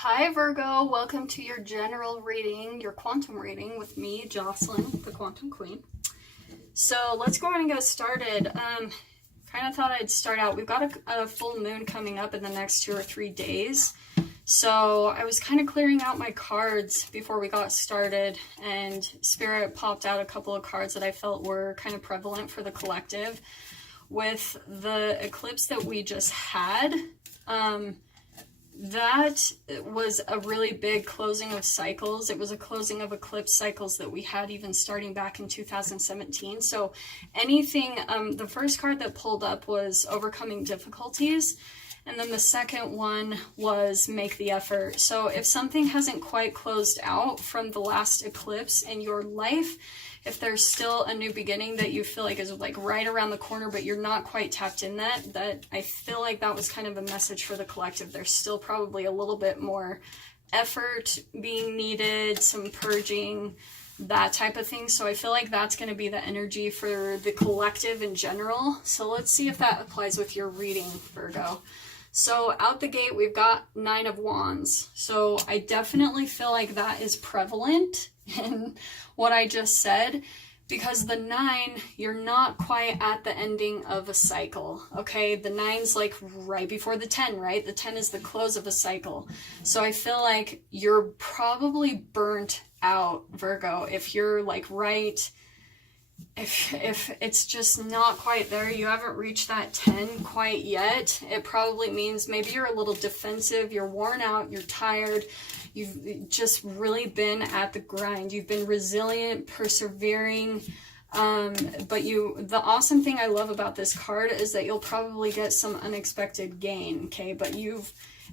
Hi Virgo, welcome to your general reading, your quantum reading with me, Jocelyn, the Quantum Queen. So let's go ahead and get started. Kind of thought I'd start out, we've got a full moon coming up in the next 2 or 3 days. So I was kind of clearing out my cards before we got started, and Spirit popped out a couple of cards that I felt were kind of prevalent for the collective. With the eclipse that we just had, that was a really big closing of cycles. It was a closing of eclipse cycles that we had even starting back in 2017. So anything, the first card that pulled up was overcoming difficulties. And then the second one was make the effort. So if something hasn't quite closed out from the last eclipse in your life, if there's still a new beginning that you feel like is like right around the corner, but you're not quite tapped in that I feel like that was kind of a message for the collective. There's still probably a little bit more effort being needed, some purging, that type of thing. So I feel like that's going to be the energy for the collective in general. So let's see if that applies with your reading, Virgo. So out the gate, we've got 9 of Wands. So I definitely feel like that is prevalent in what I just said, because the 9, you're not quite at the ending of a cycle, okay? The 9's like right before the 10, right? The 10 is the close of a cycle. So I feel like you're probably burnt out, Virgo, if you're like right... If it's just not quite there, you haven't reached that 10 quite yet, it probably means maybe you're a little defensive, you're worn out, you're tired, you've just really been at the grind, you've been resilient, persevering, but the awesome thing I love about this card is that you'll probably get some unexpected gain, okay? But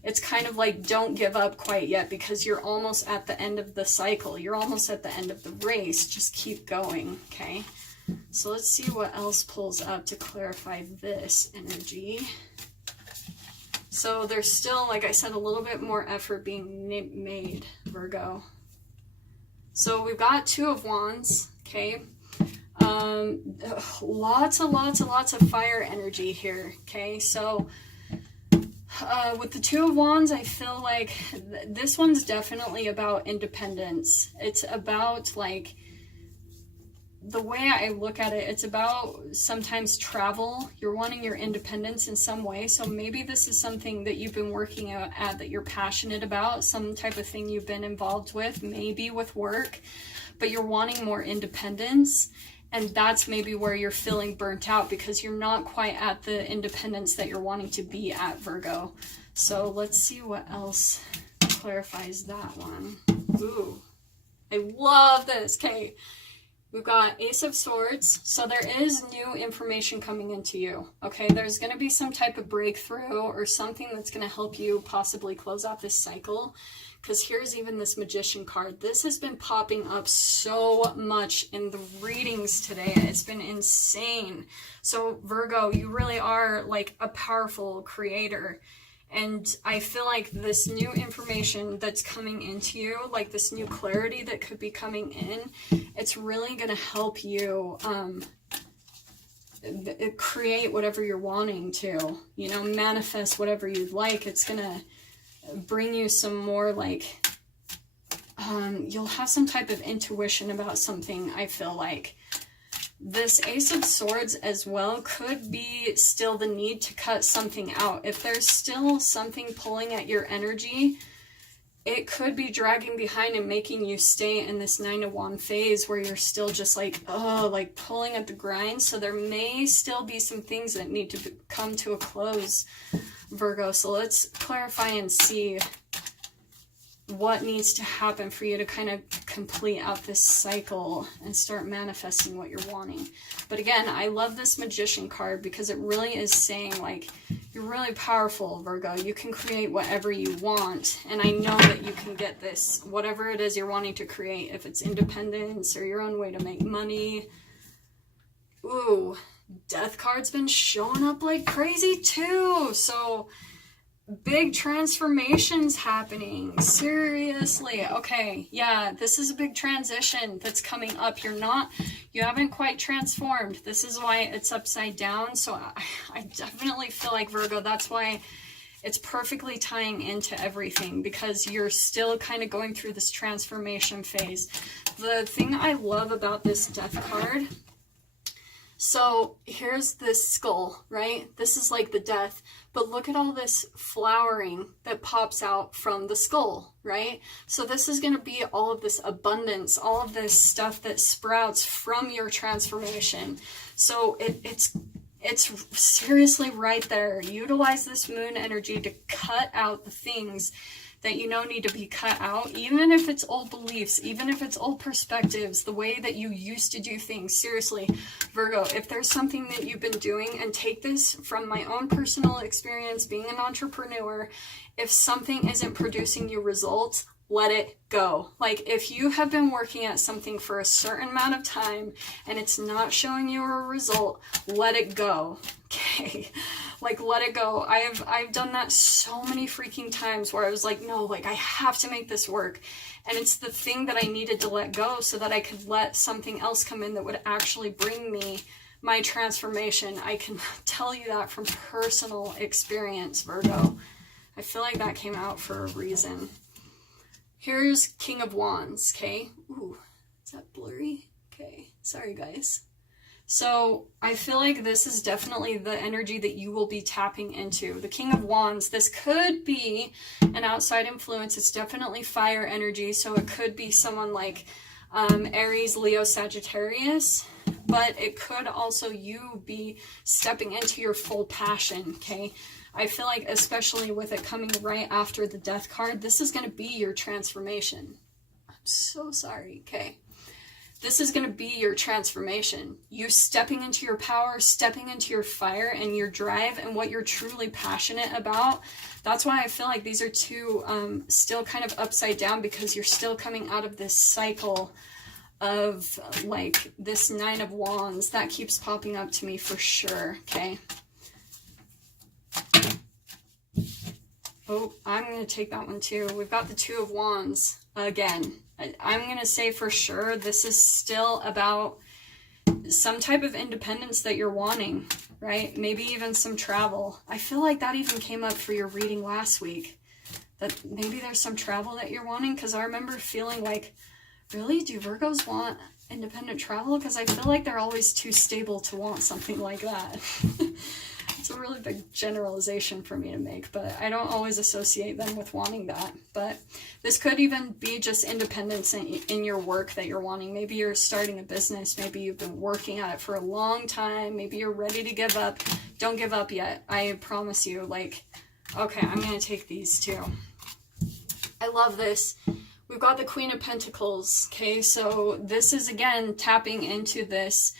it's kind of like don't give up quite yet, because you're almost at the end of the cycle. You're almost at the end of the race. Just keep going, okay? So let's see what else pulls up to clarify this energy. So there's still, like I said, a little bit more effort being made, Virgo. So we've got 2 of Wands, okay? Lots of fire energy here, okay? So with the 2 of Wands, I feel like this one's definitely about independence. It's about, like, the way I look at it, it's about sometimes travel. You're wanting your independence in some way. So maybe this is something that you've been working at that you're passionate about, some type of thing you've been involved with, maybe with work, but you're wanting more independence. And that's maybe where you're feeling burnt out, because you're not quite at the independence that you're wanting to be at, Virgo. So let's see what else clarifies that one. Ooh, I love this. Okay, we've got Ace of Swords. So there is new information coming into you. Okay, there's going to be some type of breakthrough or something that's going to help you possibly close out this cycle. Because here's even this Magician card. This has been popping up so much in the readings today. It's been insane. So Virgo, you really are like a powerful creator. And I feel like this new information that's coming into you, like this new clarity that could be coming in, it's really going to help you create whatever you're wanting to, you know, manifest whatever you'd like. It's going to bring you some more, like, you'll have some type of intuition about something. I feel like this Ace of Swords as well could be still the need to cut something out. If there's still something pulling at your energy, it could be dragging behind and making you stay in this 9 of Wands phase where you're still just like, oh, like pulling at the grind. So there may still be some things that need to come to a close, Virgo. So let's clarify and see what needs to happen for you to kind of complete out this cycle and start manifesting what you're wanting. But again, I love this Magician card because it really is saying, like, you're really powerful, Virgo. You can create whatever you want, and I know that you can get this, whatever it is you're wanting to create, if it's independence or your own way to make money. Ooh, Death card's been showing up like crazy too. So big transformations happening. Seriously. Okay, yeah, this is a big transition that's coming up. You haven't quite transformed. This is why it's upside down. So I definitely feel like, Virgo, that's why it's perfectly tying into everything because you're still kind of going through this transformation phase. The thing I love about this Death card, so here's this skull, right? This is like the death, but look at all this flowering that pops out from the skull, right? So this is going to be all of this abundance, all of this stuff that sprouts from your transformation. So it's seriously right there. Utilize this moon energy to cut out the things that you know need to be cut out, even if it's old beliefs, even if it's old perspectives, the way that you used to do things. Seriously, Virgo, if there's something that you've been doing, and take this from my own personal experience being an entrepreneur, if something isn't producing you results, let it go. Like, if you have been working at something for a certain amount of time and it's not showing you a result, let it go. Okay, like, let it go. I've done that so many freaking times where I was like, no, like, I have to make this work, and it's the thing that I needed to let go so that I could let something else come in that would actually bring me my transformation. I can tell you that from personal experience, Virgo. I feel like that came out for a reason. Here's King of Wands, okay? Ooh, is that blurry? Okay, sorry guys. So I feel like this is definitely the energy that you will be tapping into. The King of Wands, this could be an outside influence. It's definitely fire energy, so it could be someone like Aries, Leo, Sagittarius, but it could also you be stepping into your full passion, okay? I feel like, especially with it coming right after the Death card, this is going to be your transformation. I'm so sorry, okay? This is going to be your transformation. You stepping into your power, stepping into your fire and your drive and what you're truly passionate about. That's why I feel like these are two still kind of upside down, because you're still coming out of this cycle of like this Nine of Wands. That keeps popping up to me for sure, okay? Oh, I'm going to take that one too. We've got the Two of Wands again. I'm going to say for sure this is still about some type of independence that you're wanting, right? Maybe even some travel. I feel like that even came up for your reading last week, that maybe there's some travel that you're wanting, because I remember feeling like, really, do Virgos want independent travel? Because I feel like they're always too stable to want something like that. It's a really big generalization for me to make, but I don't always associate them with wanting that. But this could even be just independence in your work that you're wanting. Maybe you're starting a business. Maybe you've been working at it for a long time. Maybe you're ready to give up. Don't give up yet. I promise you. Like, okay, I'm going to take these too. I love this. We've got the Queen of Pentacles, okay? So this is, again, tapping into this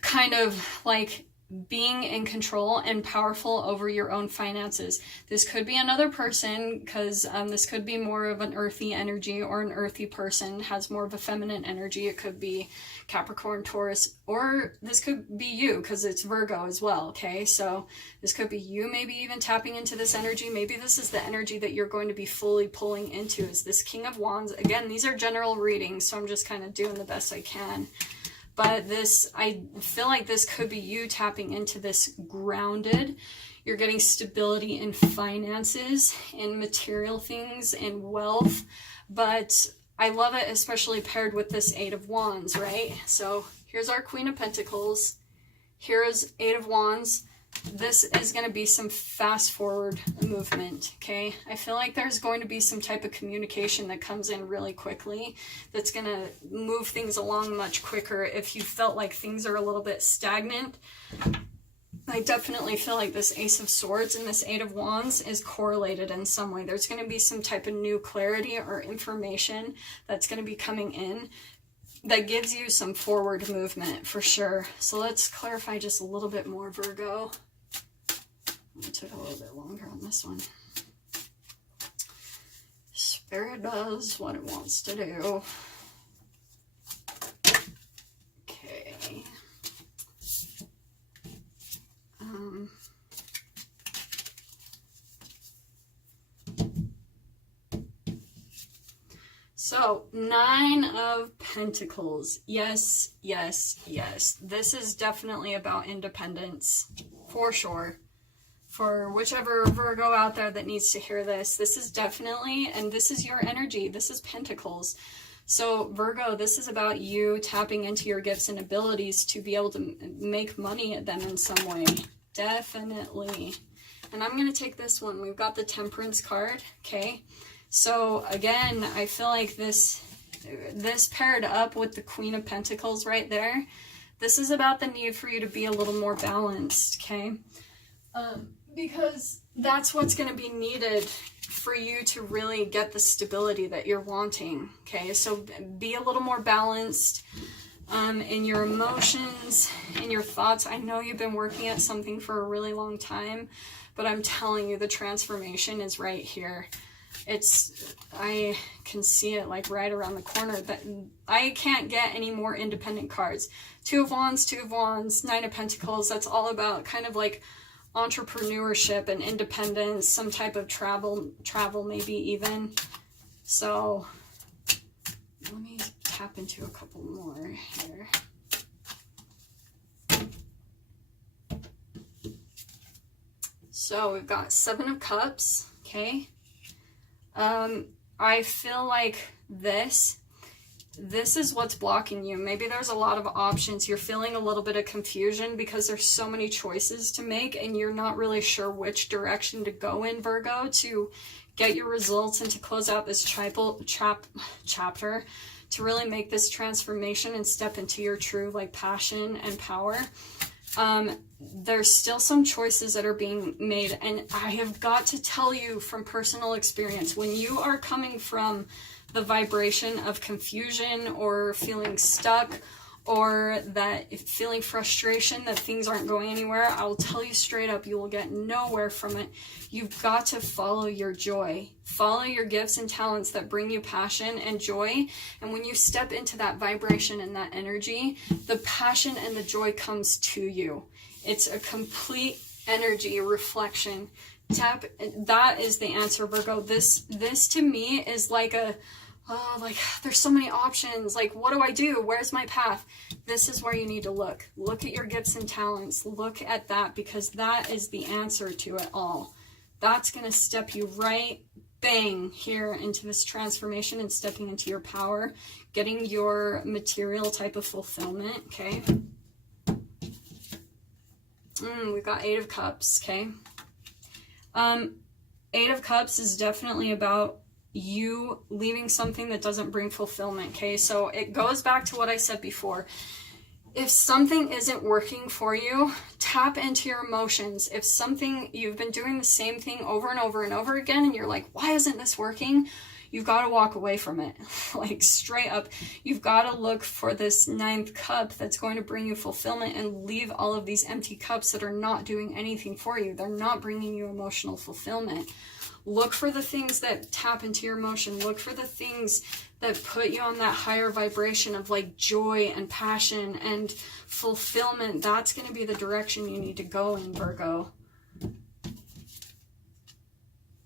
kind of like being in control and powerful over your own finances. This could be another person, because this could be more of an earthy energy, or an earthy person has more of a feminine energy. It could be Capricorn, Taurus, or this could be you, because it's Virgo as well, okay? So this could be you maybe even tapping into this energy. Maybe this is the energy that you're going to be fully pulling into, is this King of Wands. Again, these are general readings, so I'm just kind of doing the best I can. But this, I feel like this could be you tapping into this grounded. You're getting stability in finances, in material things, in wealth. But I love it, especially paired with this Eight of Wands, right? So here's our Queen of Pentacles. Here's Eight of Wands. This is going to be some fast forward movement, okay? I feel like there's going to be some type of communication that comes in really quickly that's going to move things along much quicker. If you felt like things are a little bit stagnant, I definitely feel like this Ace of Swords and this Eight of Wands is correlated in some way. There's going to be some type of new clarity or information that's going to be coming in that gives you some forward movement for sure. So let's clarify just a little bit more, Virgo. It took a little bit longer on this one. Spirit does what it wants to do. Okay. So, Nine of Pentacles. Yes, yes, yes. This is definitely about independence. For sure. For whichever Virgo out there that needs to hear this, this is definitely, and this is your energy, this is Pentacles. So Virgo, this is about you tapping into your gifts and abilities to be able to make money at them in some way. Definitely. And I'm going to take this one. We've got the Temperance card, okay? So again, I feel like this paired up with the Queen of Pentacles right there. This is about the need for you to be a little more balanced, okay? Because that's what's going to be needed for you to really get the stability that you're wanting, okay? So be a little more balanced in your emotions, in your thoughts. I know you've been working at something for a really long time, but I'm telling you, the transformation is right here. I can see it like right around the corner. That I can't get any more independent cards. Two of Wands, Nine of Pentacles. That's all about kind of like entrepreneurship and independence, some type of travel maybe even. So let me tap into a couple more here. So we've got Seven of Cups, okay? I feel like this is what's blocking you. Maybe there's a lot of options. You're feeling a little bit of confusion because there's so many choices to make and you're not really sure which direction to go in, Virgo, to get your results and to close out this chapter, to really make this transformation and step into your true like passion and power. There's still some choices that are being made, and I have got to tell you from personal experience, when you are coming from the vibration of confusion or feeling stuck or that feeling frustration that things aren't going anywhere, I will tell you straight up, you will get nowhere from it. You've got to follow your joy. Follow your gifts and talents that bring you passion and joy. And when you step into that vibration and that energy, the passion and the joy comes to you. It's a complete energy reflection. That is the answer, Virgo. This to me is like like there's so many options. Like, what do I do? Where's my path? This is where you need to look. Look at your gifts and talents. Look at that, because that is the answer to it all. That's going to step you right bang here into this transformation and stepping into your power, getting your material type of fulfillment, okay? We've got Eight of Cups, okay? Eight of Cups is definitely about you leaving something that doesn't bring fulfillment, okay? So it goes back to what I said before. If something isn't working for you, tap into your emotions. If something, you've been doing the same thing over and over and over again, and you're like, why isn't this working? You've got to walk away from it. Like, straight up, you've got to look for this ninth cup that's going to bring you fulfillment and leave all of these empty cups that are not doing anything for you. They're not bringing you emotional fulfillment. Look for the things that tap into your emotion. Look for the things that put you on that higher vibration of like joy and passion and fulfillment. That's going to be the direction you need to go in, Virgo.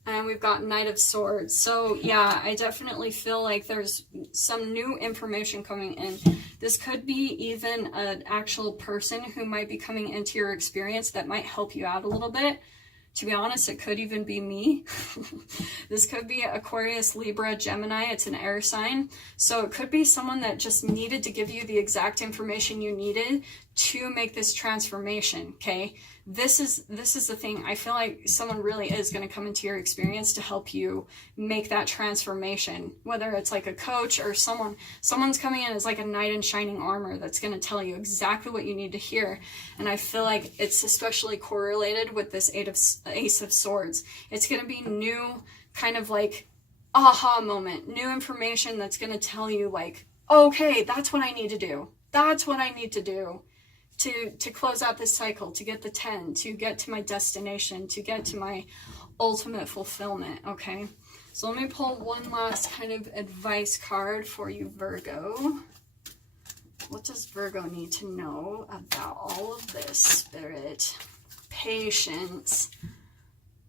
And we've got Knight of Swords. So yeah, I definitely feel like there's some new information coming in. This could be even an actual person who might be coming into your experience that might help you out a little bit. To be honest, it could even be me. This could be Aquarius, Libra, Gemini. It's an air sign. So it could be someone that just needed to give you the exact information you needed to make this transformation, okay? This is the thing. I feel like someone really is going to come into your experience to help you make that transformation. Whether it's like a coach or someone's coming in as like a knight in shining armor that's going to tell you exactly what you need to hear. And I feel like it's especially correlated with this Ace of Swords. It's going to be new, kind of like aha moment, new information that's going to tell you like, okay, that's what I need to do. That's what I need to do to close out this cycle, to get the 10, to get to my destination, to get to my ultimate fulfillment, okay? So let me pull one last kind of advice card for you, Virgo. What does Virgo need to know about all of this, Spirit? Patience.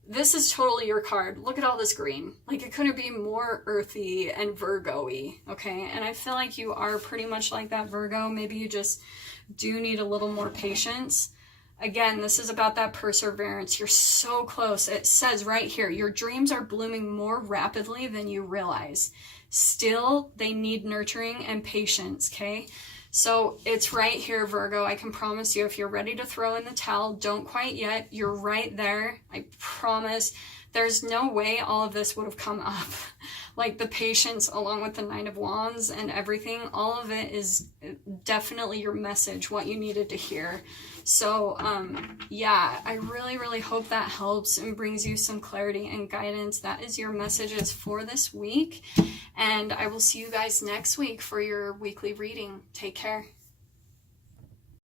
This is totally your card. Look at all this green. Like, it couldn't be more earthy and Virgo-y, okay? And I feel like you are pretty much like that, Virgo. Maybe you just do need a little more patience. Again, this is about that perseverance. You're so close. It says right here, your dreams are blooming more rapidly than you realize. Still, they need nurturing and patience, okay? So it's right here, Virgo. I can promise you, if you're ready to throw in the towel, don't quite yet. You're right there. I promise. There's no way all of this would have come up. Like the patience along with the Nine of Wands and everything, all of it is definitely your message, what you needed to hear. So yeah, I really, really hope that helps and brings you some clarity and guidance. That is your messages for this week. And I will see you guys next week for your weekly reading. Take care.